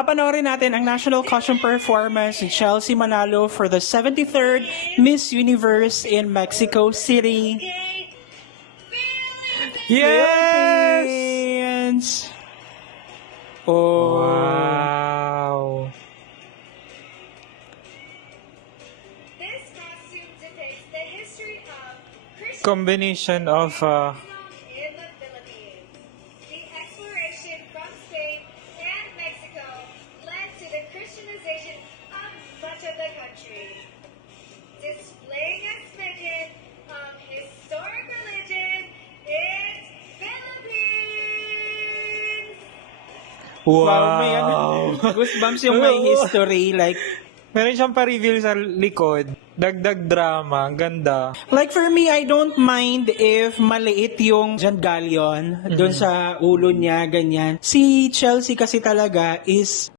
Papanoorin natin ang national costume performance ni Chelsea Manalo for the 73rd Miss Universe in Mexico City. Yes! Philippines! Oh. Wow! This costume depicts the history of Christian Combination of in the Philippines. The exploration from Spain and Mexico led to the Christianization of much of the country. Displaying a smidgen of historic religion in Philippines. Wow, may goosebumps yung may history. Meron siyang pa-reveal sa likod. Dagdag drama. Ang ganda. Like for me, I don't mind if maliit yung John Gallion doon sa ulo niya, ganyan. Si Chelsea kasi talaga is